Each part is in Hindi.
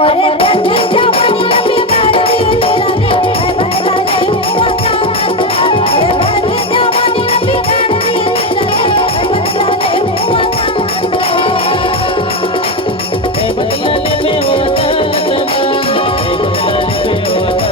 अमरे रंगी जवानी बिगाड़ दी रे मैं बदला ले हुआ काम अरे रंगी जवानी बिगाड़ दी रे मैं बदला ले हुआ काम ए बदला ले में होता तमाम ए बदला ले में होता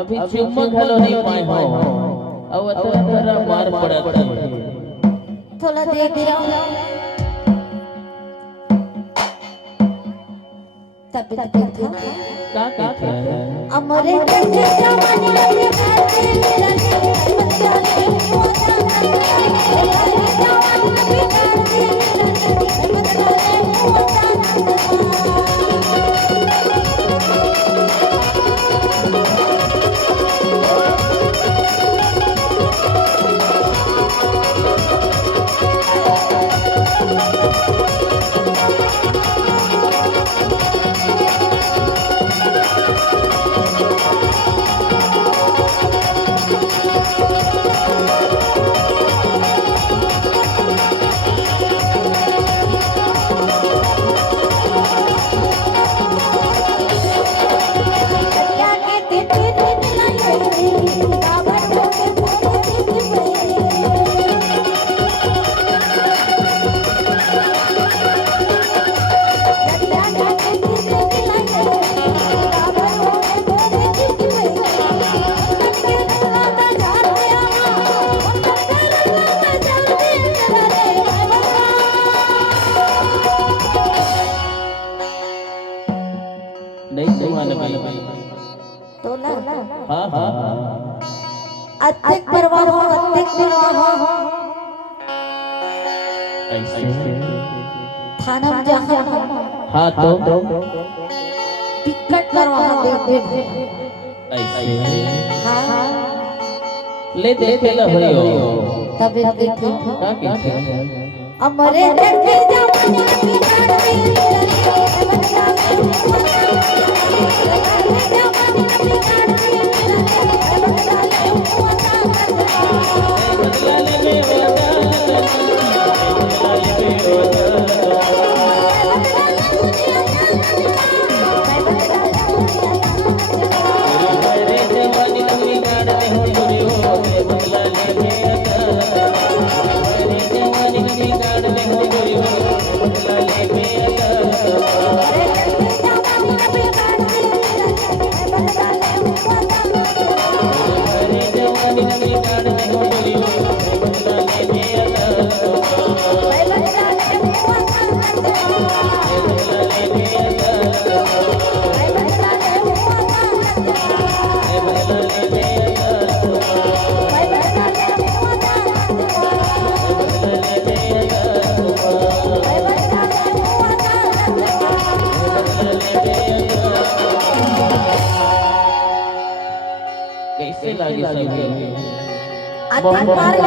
अभी चुम्मा घलो नहीं पाए हो अब तेरा मार पड़ा थोड़ा देख जाओ तब था क्या अमरे रंगी जवानी बिगाड़ दी रे मैं बदला ले हुआ काम रंगी जवानी बिगाड़ दी रे मैं बदला ले हुआ काम तो ना हाँ अत्यधिक परवाह ऐसे थाना में जहाँ हाँ तो टिकट करवा दे ऐसे हाँ ले देखे ला भयो तबे देखी क्या कहते अमरे रंगी जवानी बिगाड़ दी रे बदला ले हुआ काम जवानी बिगाड़ दी रे बदला ले हुआ काम बदला ले में होता बदला ले में कैसे लागी सब आतंकवाद